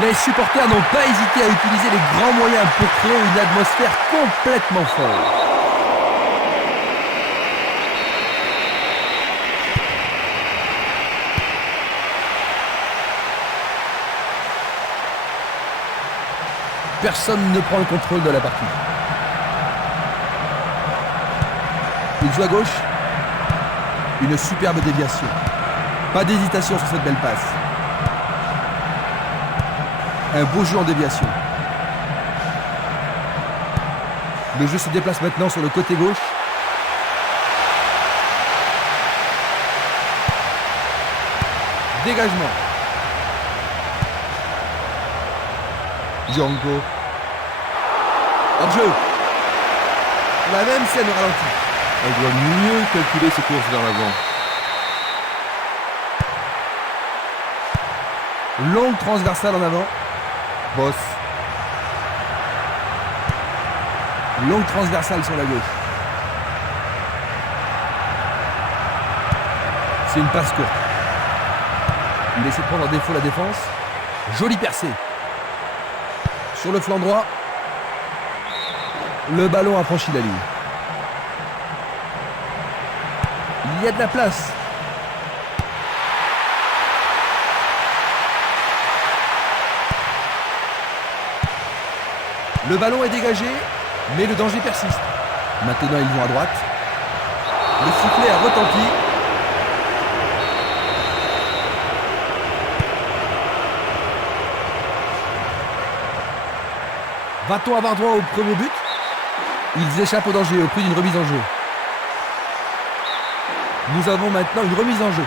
Les supporters n'ont pas hésité à utiliser les grands moyens pour créer une atmosphère complètement folle. Personne ne prend le contrôle de la partie. Il joue à gauche. Une superbe déviation. Pas d'hésitation sur cette belle passe. Un beau jeu en déviation. Le jeu se déplace maintenant sur le côté gauche. Dégagement. Django. Hors-jeu. La même scène au ralenti. Elle doit mieux calculer ses courses vers l'avant. Longue transversale en avant. Boss. Longue transversale sur la gauche. C'est une passe courte. Il essaie de prendre en défaut la défense. Jolie percée. Sur le flanc droit. Le ballon a franchi la ligne. Il y a de la place. Le ballon est dégagé, mais le danger persiste. Maintenant, ils vont à droite. Le sifflet a retenti. Va-t-on avoir droit au premier but? Ils échappent au danger au prix d'une remise en jeu. Nous avons maintenant une remise en jeu.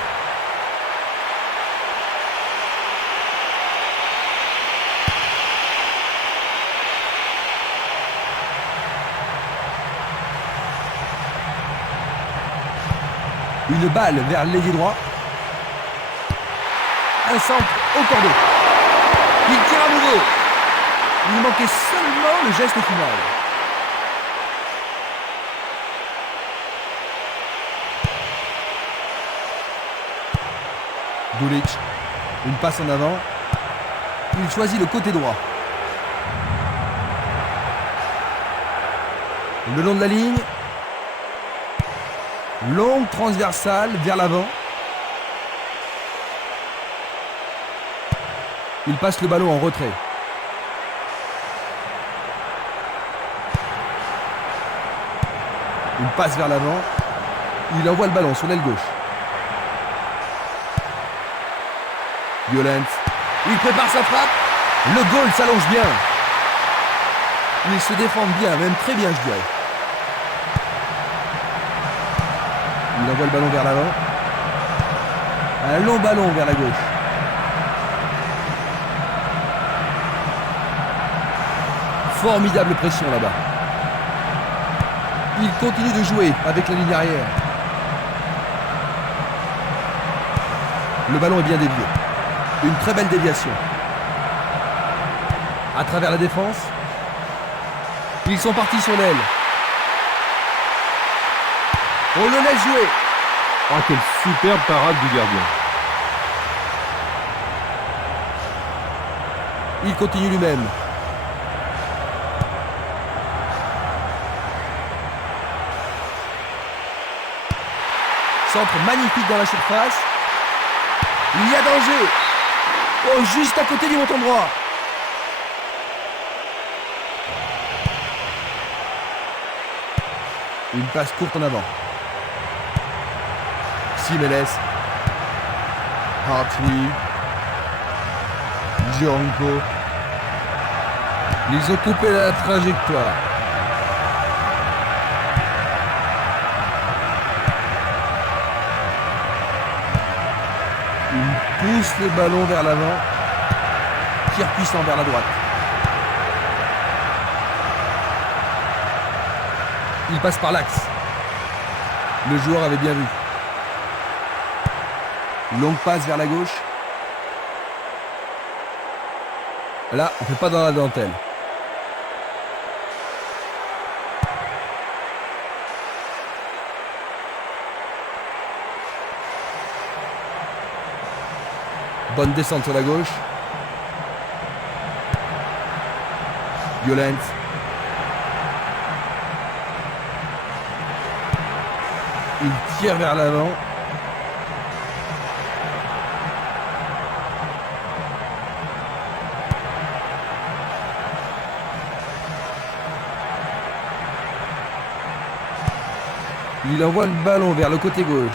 Une balle vers l'ailier droit. Un centre au cordeau. Il tire à nouveau. Il manquait seulement le geste final. Dulic, une passe en avant. Il choisit le côté droit. Le long de la ligne. Longue transversale vers l'avant. Il passe le ballon en retrait. Une passe vers l'avant. Il envoie le ballon sur l'aile gauche. Violent. Il prépare sa frappe. Le goal s'allonge bien. Ils se défendent bien, même très bien, je dirais. Il envoie le ballon vers l'avant. Un long ballon vers la gauche. Formidable pression là-bas. Il continue de jouer avec la ligne arrière. Le ballon est bien dévié. Une très belle déviation. À travers la défense. Ils sont partis sur l'aile. On le laisse jouer. Oh, quelle superbe parade du gardien. Il continue lui-même. Centre magnifique dans la surface. Il y a danger. Oh, juste à côté du montant droit. Une passe courte en avant. Simeles. Hartley. Django. Ils ont coupé la trajectoire. Il pousse le ballon vers l'avant. Tir puissant vers la droite. Il passe par l'axe. Le joueur avait bien vu. Longue passe vers la gauche. Là, on ne fait pas dans la dentelle. Bonne descente sur la gauche. Violent. Il tire vers l'avant. Il envoie le ballon vers le côté gauche.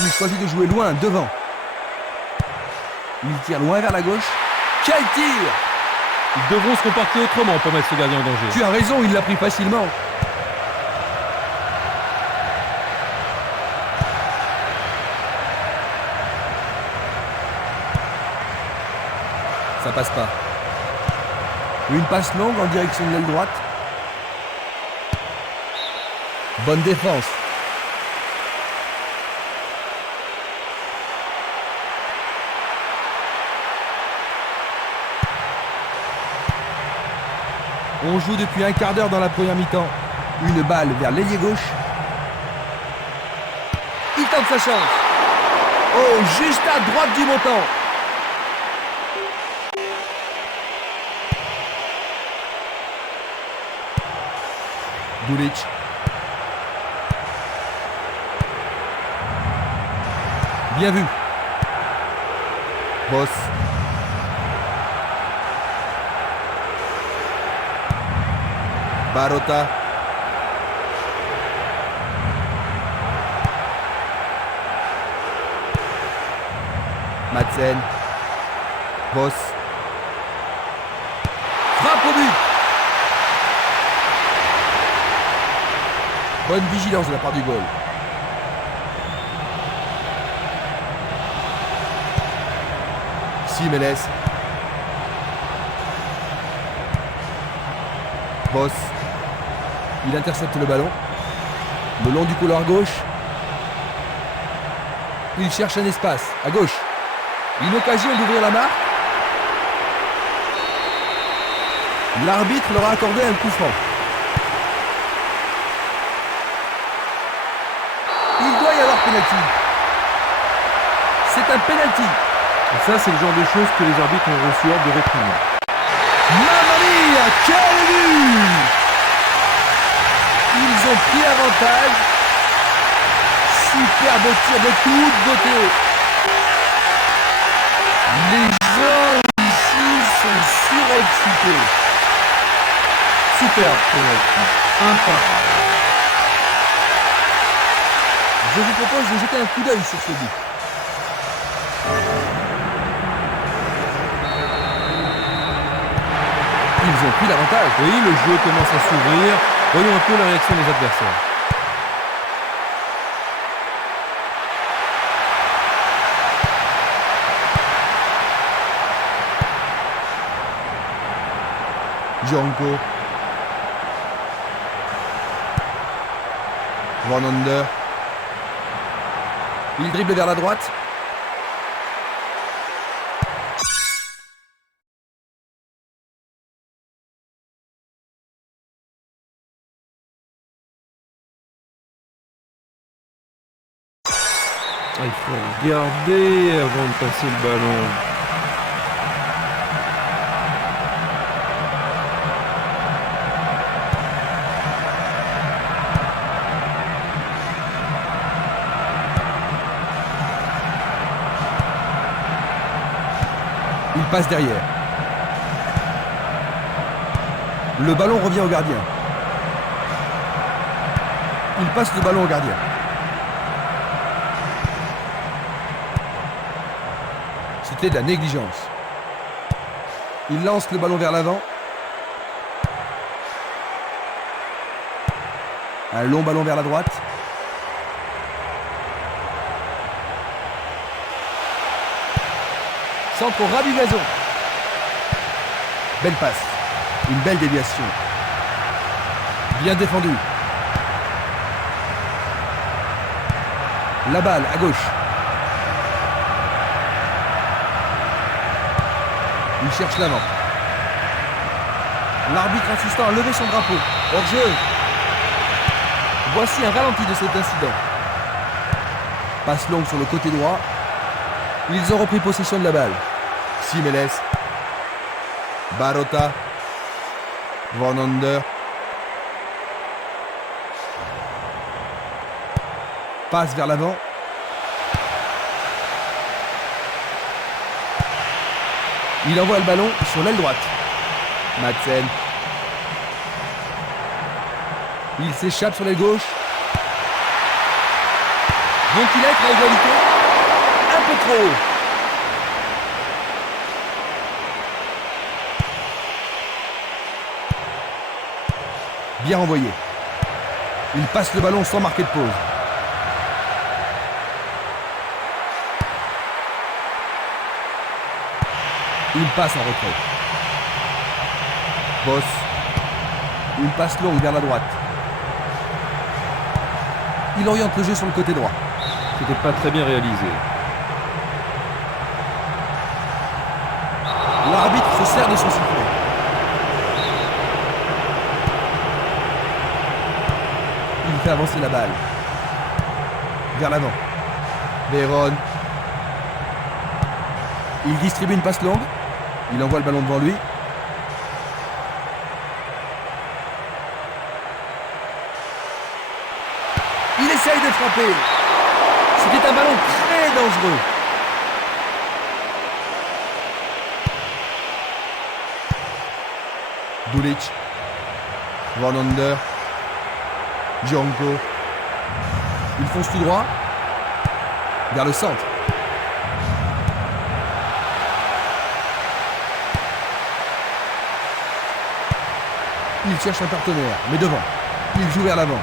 Il choisit de jouer loin, devant. Il tire loin vers la gauche. Quel tir! Ils devront se comporter autrement pour mettre ce gardien en danger. Tu as raison, il l'a pris facilement. Ça passe pas. Une passe longue en direction de l'aile droite. Bonne défense. On joue depuis un quart d'heure dans la première mi-temps. Une balle vers l'ailier gauche. Il tente sa chance. Oh, juste à droite du montant. Dulic. Bien vu. Boss. Barota. Madsen. Boss. Frappe au but. Bonne vigilance de la part du goal. Simenes. Boss. Il intercepte le ballon. Le long du couloir gauche. Il cherche un espace. À gauche. Une occasion d'ouvrir la marque. L'arbitre leur a accordé un coup franc. Il doit y avoir pénalty. C'est un pénalty. Et ça, c'est le genre de choses que les arbitres ont reçu ordre de réprimer. Mamma mia, quel but! Ils ont pris l'avantage. Superbe tir de toute beauté. Les gens ici sont surexcités. Super penalty. Imparable. Je vous propose de jeter un coup d'œil sur ce but. Ils ont pris l'avantage. Oui, le jeu commence à s'ouvrir. Voyons un peu la réaction des adversaires. Django. Van Under. Il dribble vers la droite. Il faut regarder avant de passer le ballon. Il passe derrière. Le ballon revient au gardien. Il passe le ballon au gardien. C'était de la négligence. Il lance le ballon vers l'avant. Un long ballon vers la droite. Centre au ras du gazon. Belle passe. Une belle déviation. Bien défendu. La balle à gauche. Il cherche l'avant. L'arbitre insistant à lever son drapeau. Hors-jeu. Voici un ralenti de cet incident. Passe longue sur le côté droit. Ils ont repris possession de la balle. Simeles. Barota. Vornander. Passe vers l'avant. Il envoie le ballon sur l'aile droite. Madsen. Il s'échappe sur l'aile gauche. Vont-ils être à égalité? Un peu trop haut. Bien envoyé. Il passe le ballon sans marquer de pause. Il passe en retrait. Boss. Une passe longue vers la droite. Il oriente le jeu sur le côté droit. C'était pas très bien réalisé. L'arbitre se sert de son sifflet. Il fait avancer la balle. Vers l'avant. Véron. Il distribue une passe longue. Il envoie le ballon devant lui. Il essaye de frapper. C'était un ballon très dangereux. Dulic. Vornander. Django. Il fonce tout droit. Vers le centre. Il cherche un partenaire, mais devant. Il joue vers l'avant.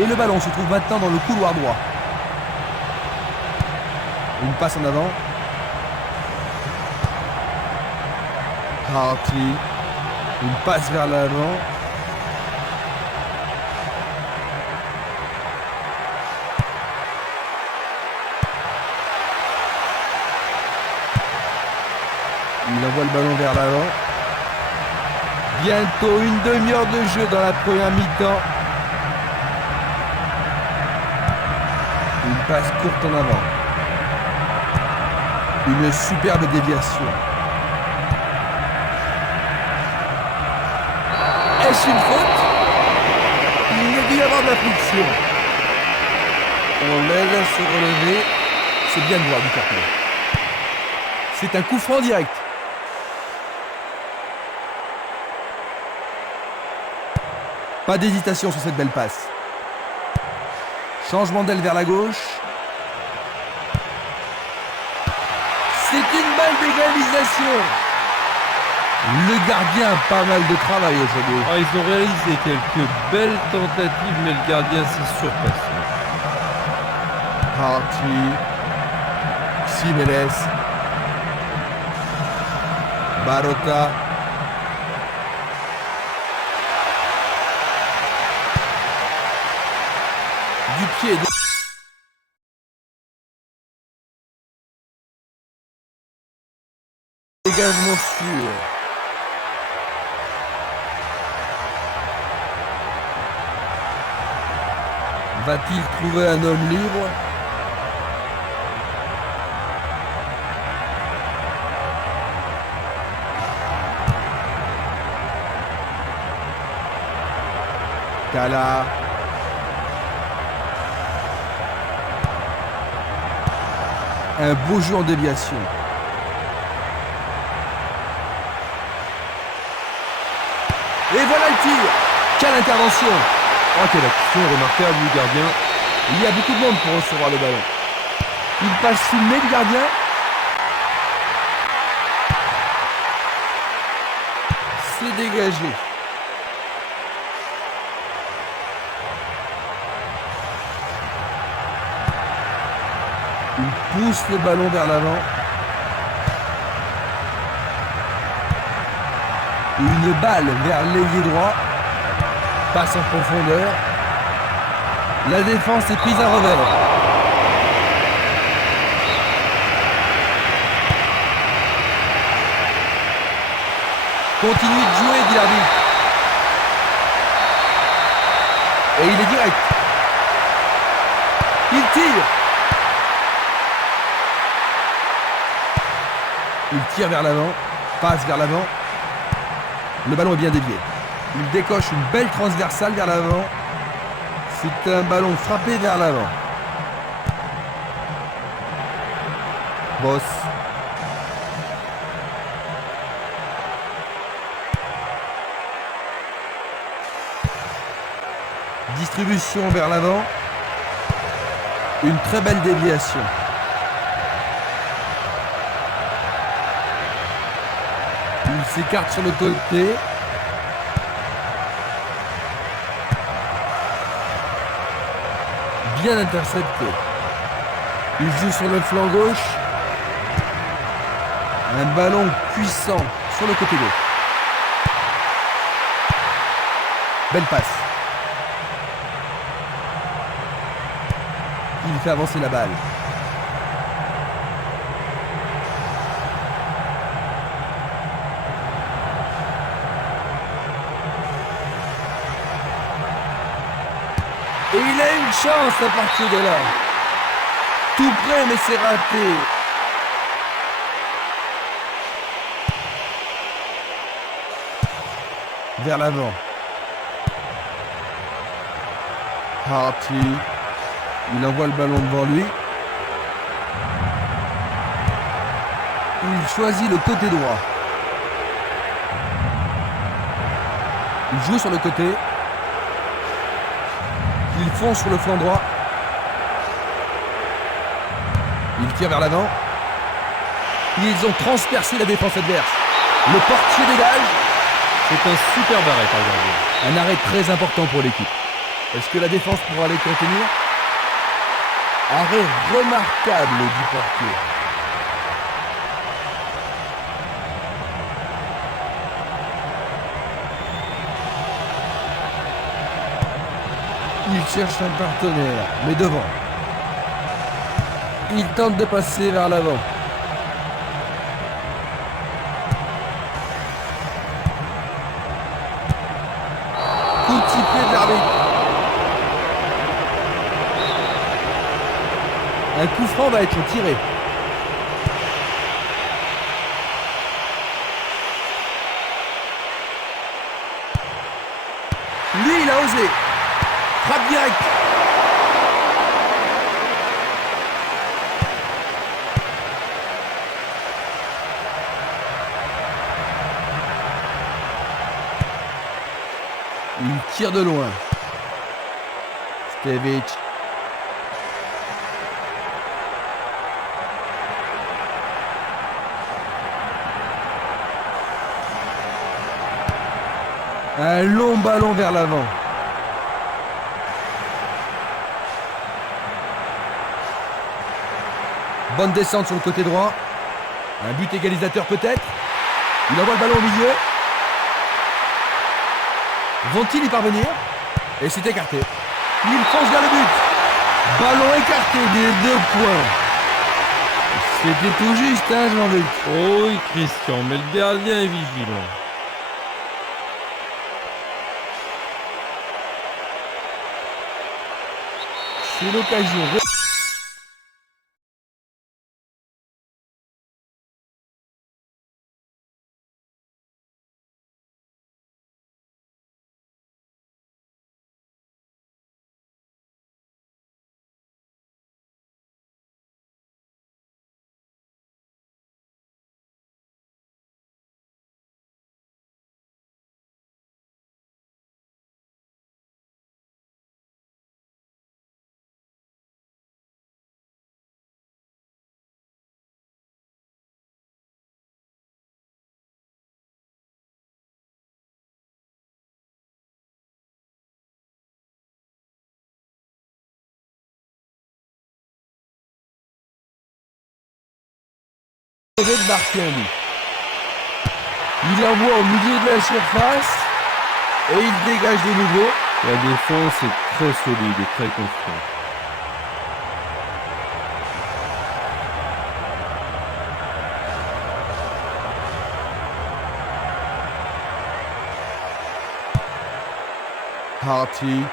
Et le ballon se trouve maintenant dans le couloir droit. Une passe en avant. Harty. Une passe vers l'avant. Il envoie le ballon vers l'avant. Bientôt une demi-heure de jeu dans la première mi-temps. Une passe courte en avant. Une superbe déviation. Est-ce une faute? Il y a dû y avoir de la friction. On l'aide à se relever. C'est bien de voir du carton. C'est un coup franc direct. Pas d'hésitation sur cette belle passe. Changement d'aile vers la gauche. C'est une balle d'égalisation. Le gardien a pas mal de travail aujourd'hui. Ah, ils ont réalisé quelques belles tentatives, mais le gardien s'est surpassé. Harty. Simeles. Barota. Du pied. Dégagement sûr. Va-t-il trouver un homme libre? Kala. Un beau jeu en déviation. Et voilà le tir. Quelle intervention. Oh, quelle action remarquable du gardien. Il y a beaucoup de monde pour recevoir le ballon. Il passe sous le nez du gardien. C'est dégagé. pousse le ballon vers l'avant. Une balle vers l'ailier droit. Passe en profondeur. La défense est prise à revers. Continue de jouer, dit l'arbitre. Et il est direct. Il tire. Il tire vers l'avant. Passe vers l'avant. Le ballon est bien dévié. Il décoche une belle transversale vers l'avant. C'est un ballon frappé vers l'avant. Boss. Distribution vers l'avant. Une très belle déviation. Il s'écarte sur le côté. Bien intercepté. Il joue sur le flanc gauche. Un ballon puissant sur le côté gauche. Belle passe. Il fait avancer la balle. Et il a une chance à partir de là. Tout près, mais c'est raté. Vers l'avant. Hartley. Il envoie le ballon devant lui. Il choisit le côté droit. Il joue sur le côté. Il fonce sur le flanc droit. Il tire vers l'avant. Ils ont transpercé la défense adverse. Le portier dégage. C'est un super arrêt par le gardien. Un arrêt très important pour l'équipe. Est-ce que la défense pourra les contenir? Arrêt remarquable du portier. Il cherche un partenaire, mais devant. Il tente de passer vers l'avant. Coup de sifflet de l'arbitre. Un coup franc va être tiré. Lui, il a osé. Frappe direct. Il tire de loin. Stevic. Un long ballon vers l'avant. Bonne descente sur le côté droit. Un but égalisateur peut-être. Il envoie le ballon au milieu. Vont-ils y parvenir? Et c'est écarté. Il fonce vers le but. Ballon écarté des 2 points. C'était tout juste, hein, Jean-Luc? Oui, Christian, mais le gardien est vigilant. C'est l'occasion. de marquer un but. Il envoie au milieu de la surface et il dégage de nouveau. La défense est très solide et très confiante. Harty.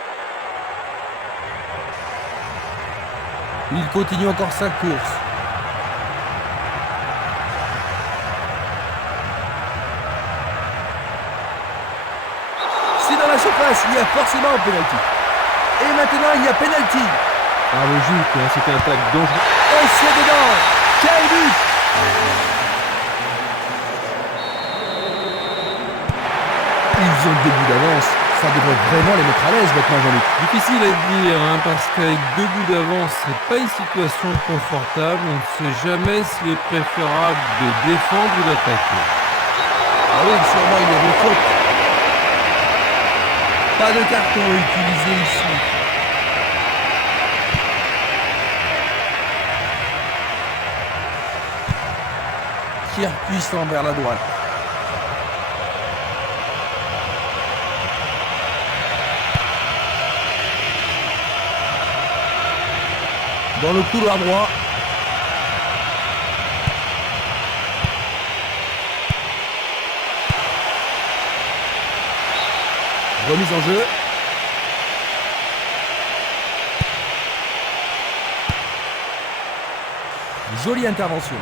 Il continue encore sa course. C'est dans la surface, il y a forcément un penalty. Et maintenant, il y a penalty. Ah, logique, hein, c'était un tacle dangereux. Et c'est dedans. Quel but! Ils ont 2 buts d'avance. Ça devrait vraiment les mettre à l'aise maintenant, Jean-Luc. Difficile à dire, hein, parce qu'avec 2 buts d'avance, c'est pas une situation confortable. On ne sait jamais s'il est préférable de défendre ou d'attaquer. Ah oui, sûrement il y a des fautes. Pas de carton utilisé ici. Tir puissant vers la droite. Dans le couloir droit. Remise en jeu. Jolie intervention.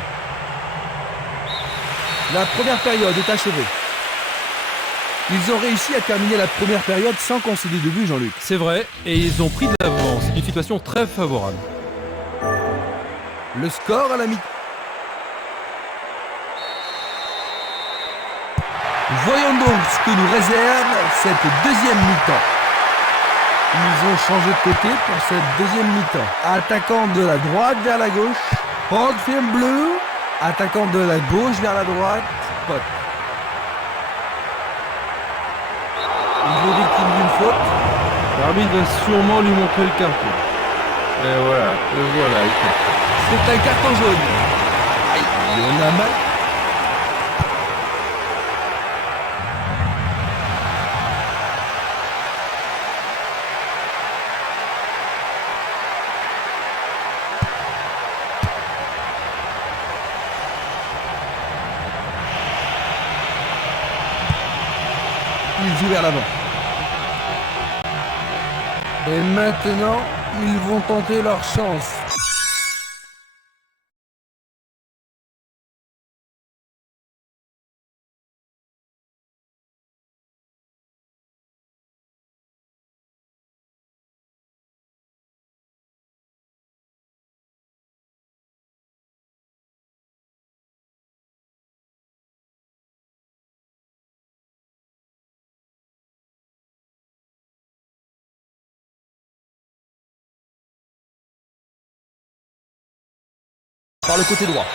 La première période est achevée. Ils ont réussi à terminer la première période sans concéder de but, Jean-Luc. C'est vrai, et ils ont pris de l'avance. C'est une situation très favorable. Le score à la mi-temps. Voyons donc ce que nous réserve cette deuxième mi-temps. Ils ont changé de côté pour cette deuxième mi-temps. Attaquant de la droite vers la gauche. Rodfield bleu. Attaquant de la gauche vers la droite. Pot. Il est victime d'une faute. L'arbitre va sûrement lui montrer le carton. Et voilà, le voilà. C'est un carton jaune. Aïe, on a mal. Ils jouent vers l'avant. Et maintenant, ils vont tenter leur chance. Par le côté droit.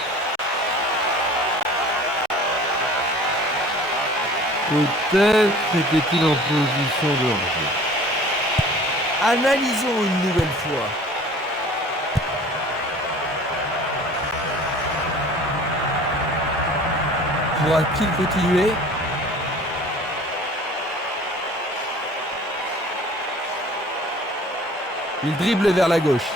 Peut-être était-il en position de hors-jeu. Analysons une nouvelle fois. Pourra-t-il continuer? Il dribble vers la gauche.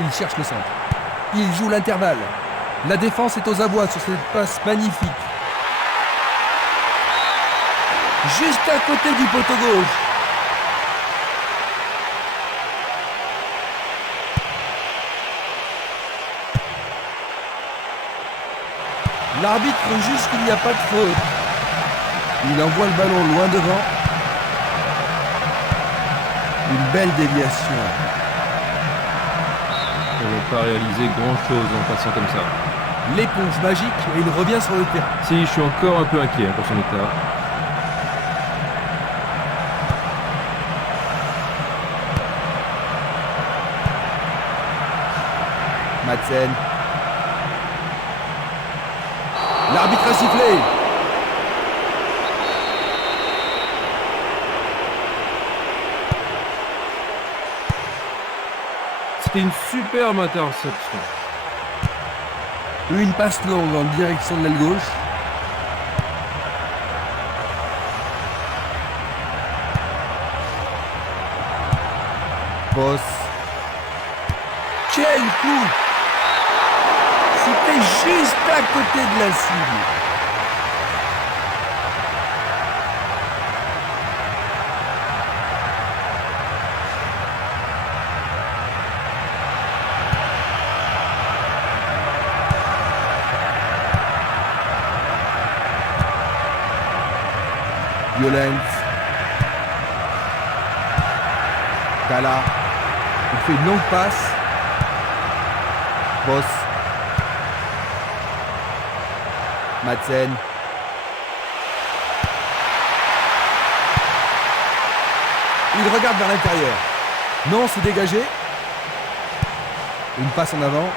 Il cherche le centre. Il joue l'intervalle. La défense est aux abois sur cette passe magnifique. Juste à côté du poteau gauche. L'arbitre juge qu'il n'y a pas de faute. Il envoie le ballon loin devant. Une belle déviation. On ne va pas réaliser grand-chose en passant comme ça. L'éponge magique et il revient sur le terrain. Si, je suis encore un peu inquiet pour son état. Madsen. L'arbitre a sifflé. C'était une superbe interception. Une passe longue en direction de l'aile gauche. Boss. Quel coup! C'était juste à côté de la cible. Violence. Kala. Il fait une longue passe. Boss. Madsen. Il regarde vers l'intérieur. Non, c'est dégagé. Une passe en avant.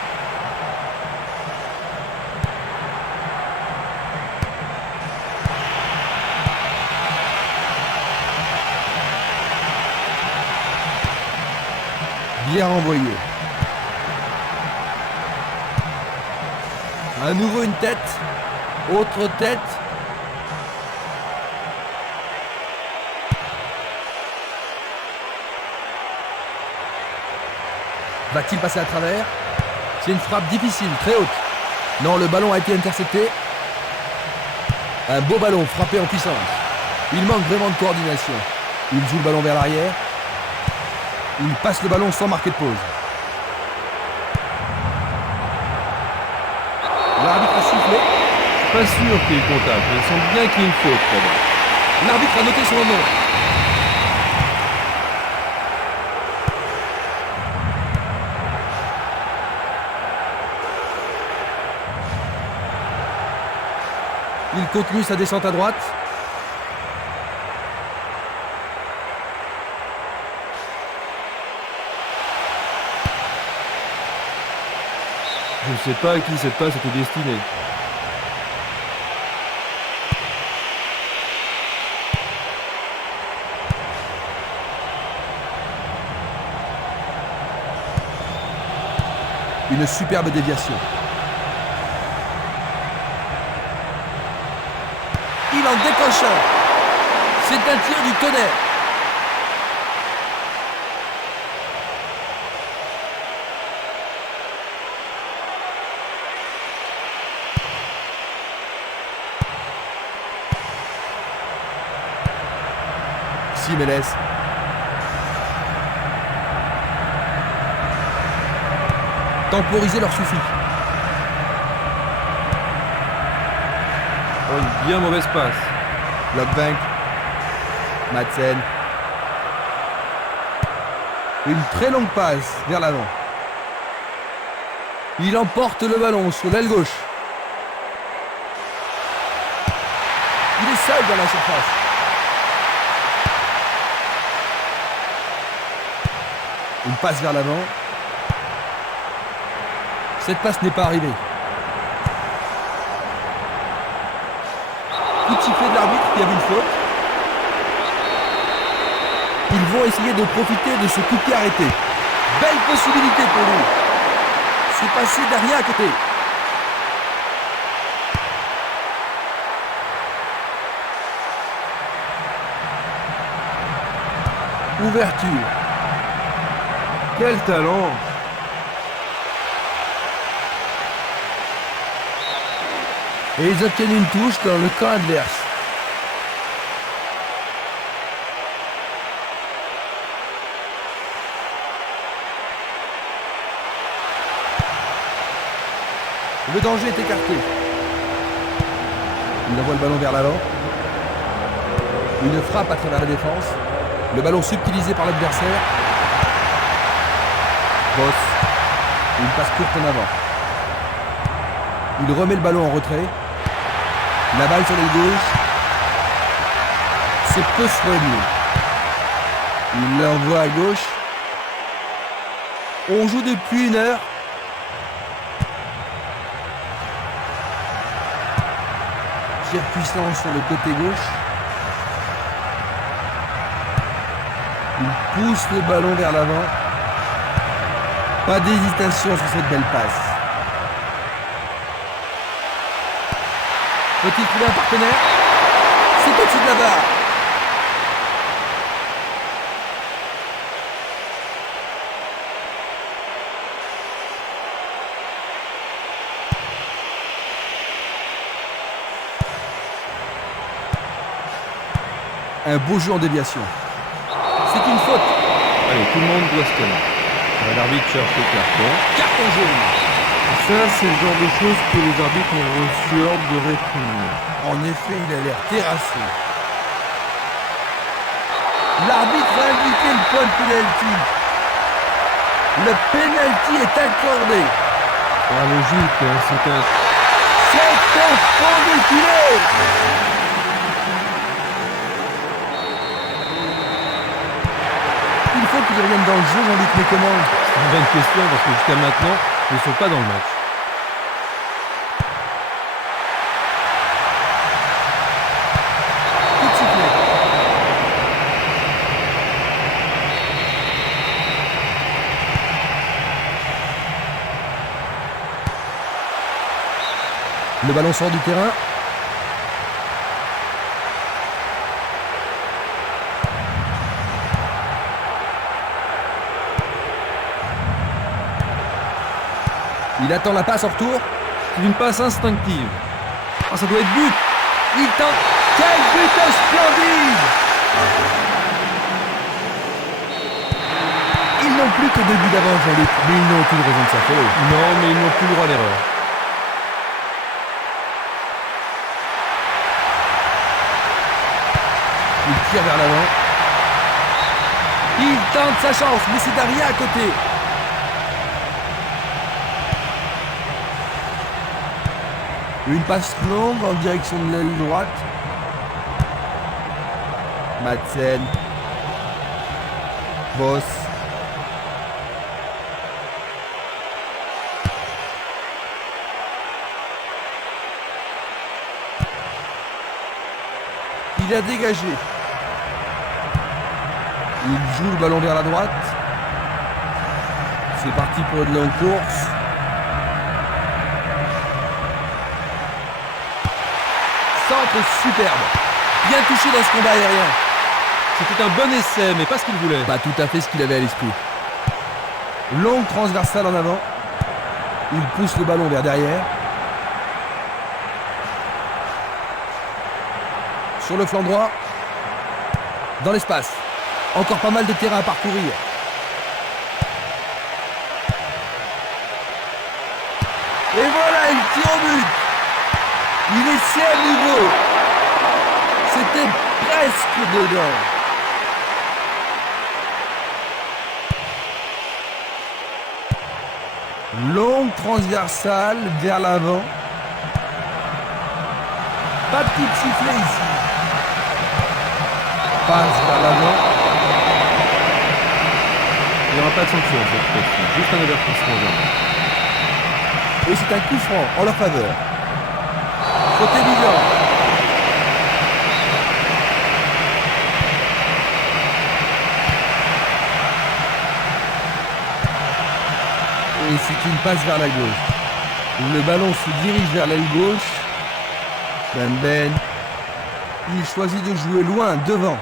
Bien renvoyé. À nouveau une tête. Autre tête. Va-t-il passer à travers? C'est une frappe difficile, très haute. Non, le ballon a été intercepté. Un beau ballon frappé en puissance. Il manque vraiment de coordination. Il joue le ballon vers l'arrière. Il passe le ballon sans marquer de pause. L'arbitre a sifflé. Pas sûr qu'il y ait contact, il semble bien qu'il y ait une faute là-bas. L'arbitre a noté son nom. Il continue sa descente à droite. Je ne sais pas à qui cette passe était destinée. Une superbe déviation. Il en décroche un. C'est un tir du tonnerre. Simeles. Temporiser leur suffit. Oh, une bien mauvaise passe. Lokbank. Madsen. Une très longue passe vers l'avant. Il emporte le ballon sur l'aile gauche. Il est seul dans la surface. Une passe vers l'avant. Cette passe n'est pas arrivée. Coup de sifflet de l'arbitre qui avait une faute. Ils vont essayer de profiter de ce coup de pied arrêté. Belle possibilité pour lui. C'est passé derrière à côté. Ouverture. Quel talent! Et ils obtiennent une touche dans le camp adverse. Le danger est écarté. Il envoie le ballon vers l'avant. Une frappe à travers la défense. Le ballon subtilisé par l'adversaire. Boss. Une passe courte en avant. Il remet le ballon en retrait. La balle sur l'aile gauche. C'est peu soigné. Il l'envoie à gauche. On joue depuis 1 heure. Tir puissant sur le côté gauche. Il pousse le ballon vers l'avant. Pas d'hésitation sur cette belle passe. Faut-il trouver un partenaire? C'est au-dessus de la barre. Un beau jeu en déviation. C'est une faute. Allez, tout le monde doit se calmer. L'arbitre cherche le carton. Carton jaune. Ça, c'est le genre de choses que les arbitres ont reçu ordre de réprimer. En effet, il a l'air terrassé. L'arbitre va indiquer le point de penalty. Le penalty est accordé. Par logique, hein, c'est un... C'est un fond de filet. Il faut qu'ils reviennent dans le jeu, Jean-Luc, mais comment? C'est une bonne question parce que jusqu'à maintenant, ils ne sont pas dans le match. Coup de sifflet. Le ballon sort du terrain. Il attend la passe en retour. C'est une passe instinctive. Ah, ça doit être but. Il tente. Quel but splendide! Ils n'ont plus que 2 buts d'avance, Jean-Luc, mais ils n'ont aucune raison de s'affoler. Non, mais ils n'ont plus le droit à l'erreur. Il tire vers l'avant. Il tente sa chance, mais c'est Daria à côté. Une passe longue en direction de l'aile droite. Madsen. Boss. Il a dégagé. Il joue le ballon vers la droite. C'est parti pour une longue course. Centre superbe. Bien touché dans ce combat aérien. C'était un bon essai, mais pas ce qu'il voulait. Pas tout à fait ce qu'il avait à l'esprit. Longue transversale en avant. Il pousse le ballon vers derrière. Sur le flanc droit. Dans l'espace. Encore pas mal de terrain à parcourir. Et voilà, il tire au but. Il essaie à nouveau. C'était presque dedans. Longue transversale vers l'avant. Pas de coup de sifflet ici. Passe vers l'avant. Il n'y aura pas de sanction en fait. Juste un avertissement. Et c'est un coup franc en leur faveur. Faute évident. Et c'est une passe vers la gauche. Le ballon se dirige vers l'aile gauche. Ben, il choisit de jouer loin, devant.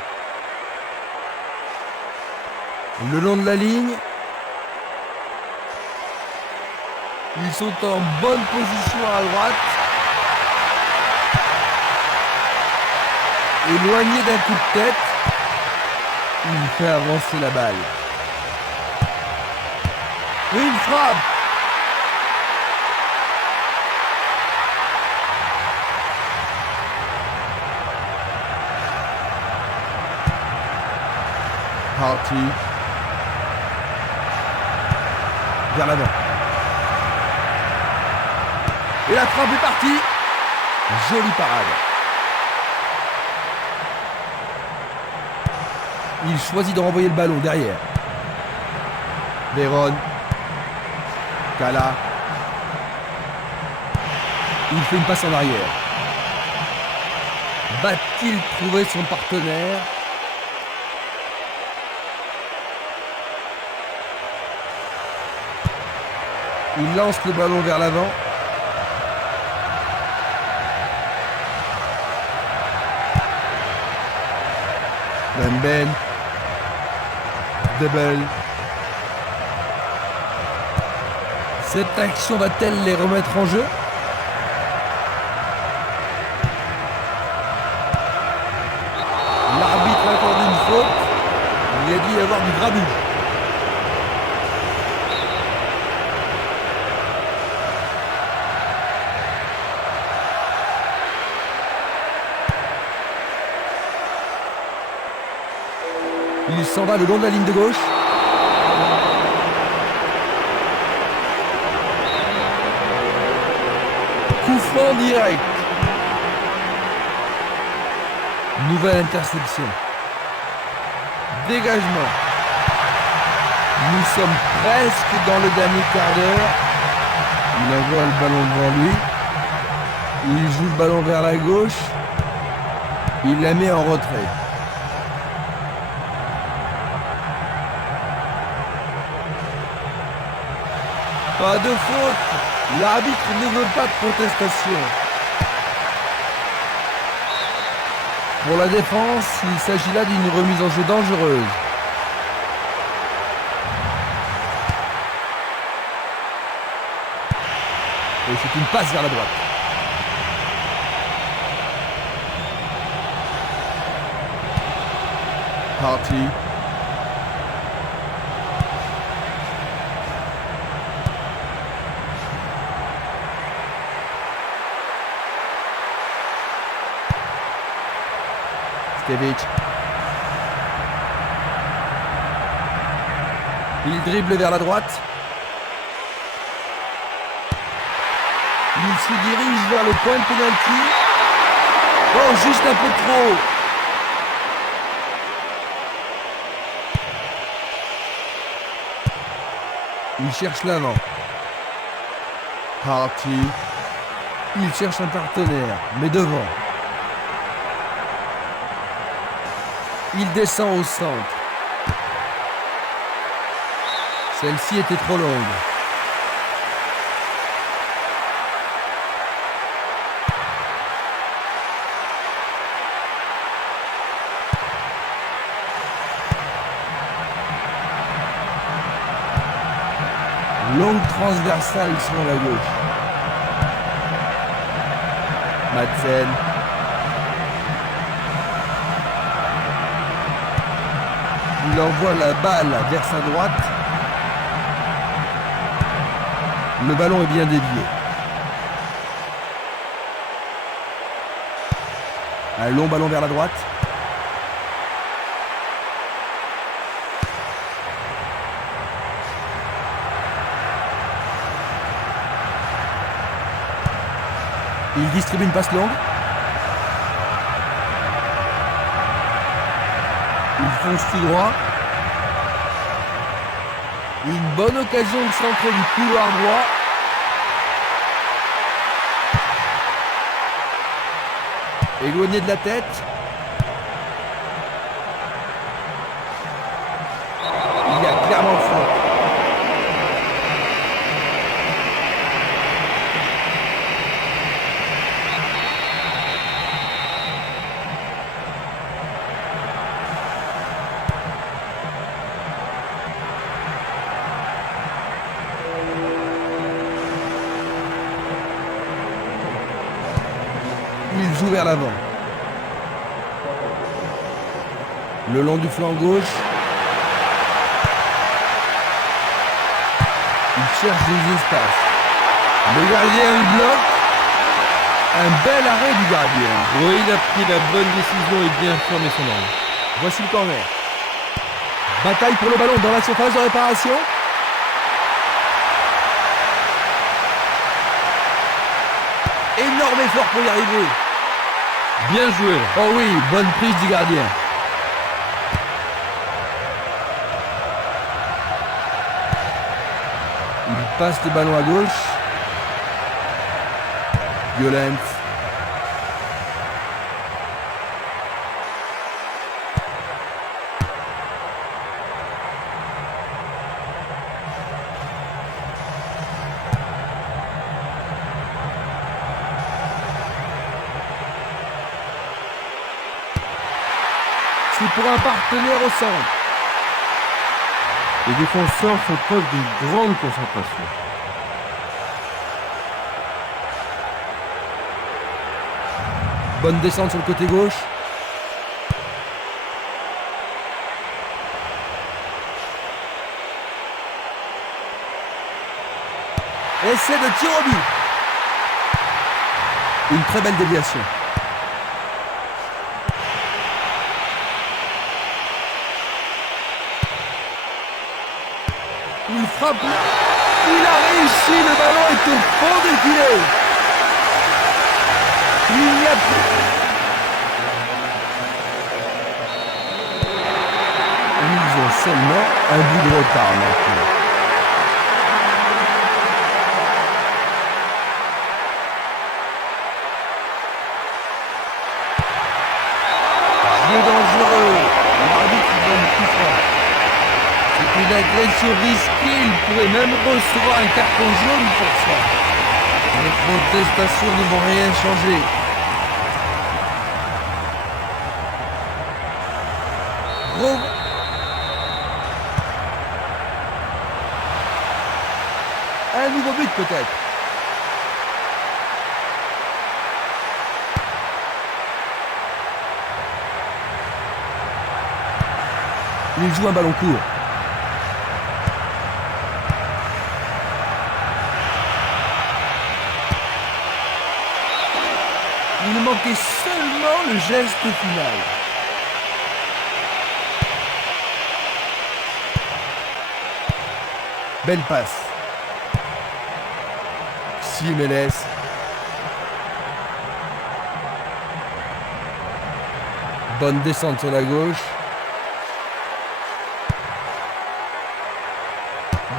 Le long de la ligne. Ils sont en bonne position à droite. Éloigné d'un coup de tête. Il fait avancer la balle. Une frappe. Harty. Vers l'avant. Et la frappe est partie. Jolie parade. Il choisit de renvoyer le ballon derrière. Véron. Kala. Il fait une passe en arrière. Va-t-il trouver son partenaire? Il lance le ballon vers l'avant. Ben. Double. Cette action va-t-elle les remettre en jeu? L'arbitre accorde une faute. Il a dû y avoir du grabuge. Il s'en va le long de la ligne de gauche. Coup franc direct. Nouvelle interception. Dégagement. Nous sommes presque dans le dernier quart d'heure. Il envoie le ballon devant lui. Il joue le ballon vers la gauche. Il la met en retrait. Pas de faute. L'arbitre ne veut pas de protestation. Pour la défense, il s'agit là d'une remise en jeu dangereuse. Et c'est une passe vers la droite. Harty. Il dribble vers la droite. Il se dirige vers le point de pénalty. Oh, juste un peu trop. Il cherche l'avant. Harty. Il cherche un partenaire, mais devant. Il descend au centre. Celle-ci était trop longue. Longue transversale sur la gauche. Madsen. Il envoie la balle vers sa droite. Le ballon est bien dévié. Un long ballon vers la droite. Il distribue une passe longue. Il fonce tout droit. Une bonne occasion de centrer du couloir droit. Éloigné de la tête. Il y a clairement faute. Il joue vers l'avant. Le long du flanc gauche. Il cherche des espaces. Le gardien bloque. Un bel arrêt du gardien. Oui, il a pris la bonne décision et bien fermé son angle. Voici le corner. Bataille pour le ballon dans la surface de réparation. Énorme effort pour y arriver. Bien joué. Oh oui, bonne prise du gardien. Il passe le ballon à gauche. Violence. pour un partenaire au centre. Les défenseurs font preuve d'une grande concentration. Bonne descente sur le côté gauche. Essai de tir au but. Une très belle déviation. Il frappe. Il a réussi. Le ballon est au fond du filet. Il n'y a plus. Ils ont seulement un bout de retard maintenant. Dangereux. L'arbitre donne coup franc. C'est une agression risquée. Il pourrait même recevoir un carton jaune pour ça. Les protestations ne vont rien changer. Un nouveau but peut-être. Il joue un ballon court. Il manquait seulement le geste final. Belle passe. Simeles. Bonne descente sur la gauche.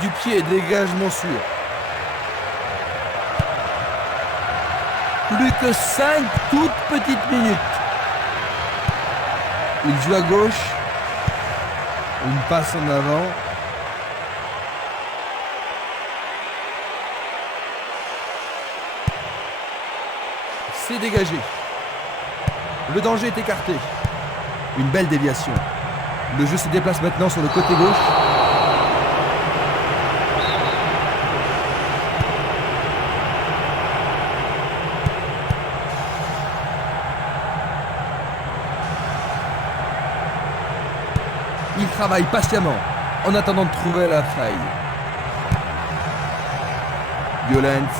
Du pied, dégagement sûr. Plus que 5 toutes petites minutes. Il joue à gauche. Une passe en avant. C'est dégagé. Le danger est écarté. Une belle déviation. Le jeu se déplace maintenant sur le côté gauche. Il travaille patiemment en attendant de trouver la faille. Violence.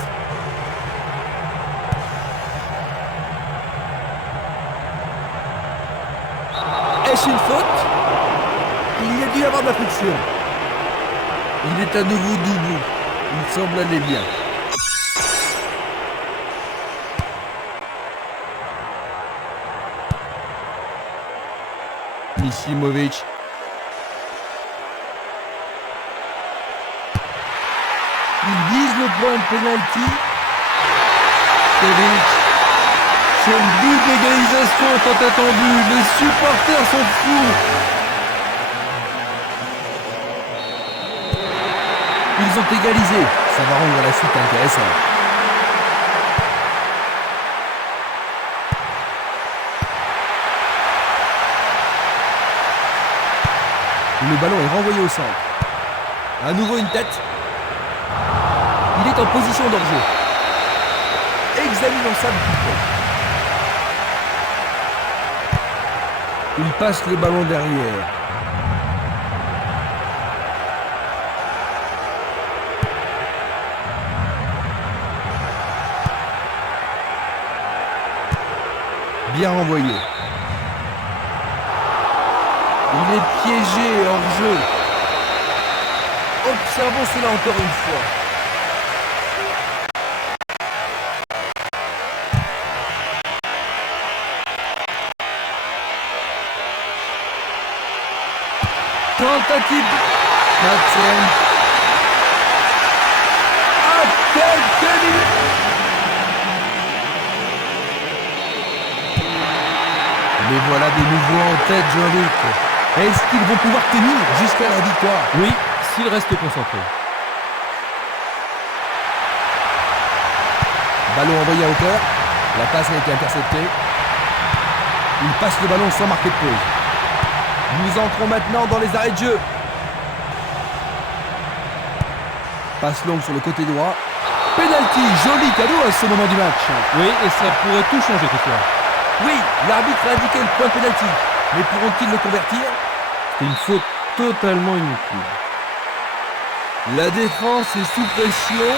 Est-ce une faute? Il y a dû y avoir de la friction. Il est à nouveau debout. Il semble aller bien. Misimovic. Il vise le point de pénalty. Kovic. C'est le but d'égalisation tant attendu. Les supporters sont fous. Ils ont égalisé. Ça va rendre la suite intéressante. Le ballon est renvoyé au centre. À nouveau une tête. Il est en position d'hors-jeu. Examinons ça de plus près. Il passe le ballon derrière. Bien renvoyé. Il est piégé hors jeu. Observons cela encore une fois. Tentative. Madsen. À quelques minutes. Les voilà de nouveau en tête, Jean-Luc. Est-ce qu'ils vont pouvoir tenir jusqu'à la victoire? Oui, s'ils restent concentrés. Ballon envoyé à hauteur. La passe a été interceptée. Il passe le ballon sans marquer de pause. Nous entrons maintenant dans les arrêts de jeu. Passe longue sur le côté droit. Penalty, joli cadeau à ce moment du match. Oui, et ça pourrait tout changer ce soir. Oui, l'arbitre a indiqué le point de penalty. Mais pourront-ils le convertir? C'est une faute totalement inutile. La défense est sous pression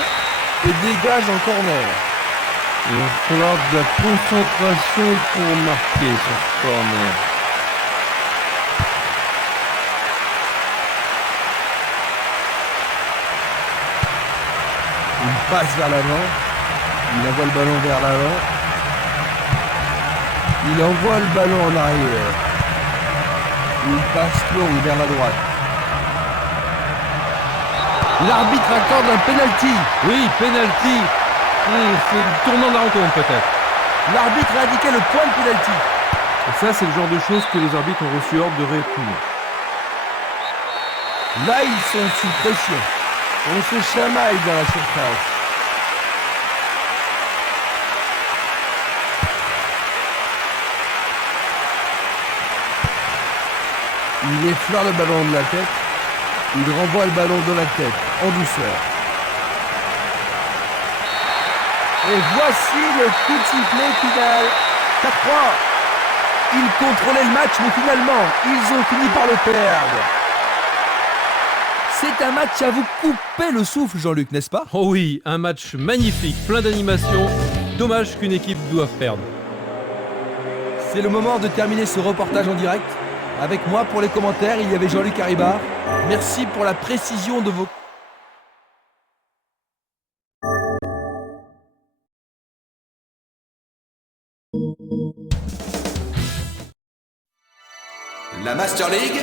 et dégage en corner. Il va falloir de la concentration pour marquer sur ce corner. Il passe vers l'avant. Il envoie le ballon vers l'avant. Il envoie le ballon en arrière. Il passe long vers la droite. L'arbitre accorde un penalty. Oui, penalty. C'est le tournant de la rencontre peut-être. L'arbitre a indiqué le point de penalty. Et ça, c'est le genre de choses que les arbitres ont reçu ordre de réprimer. Là, ils sont sous pression. On se chamaille dans la surface. Il effleure le ballon de la tête. Il renvoie le ballon de la tête, en douceur. Et voici le coup de sifflet final. 4-3. Ils contrôlaient le match, mais finalement, ils ont fini par le perdre. C'est un match à vous couper le souffle, Jean-Luc, n'est-ce pas? Oh oui, un match magnifique, plein d'animation. Dommage qu'une équipe doive perdre. C'est le moment de terminer ce reportage en direct. Avec moi pour les commentaires, il y avait Jean-Luc Haribard. Merci pour la précision de vos... La Master League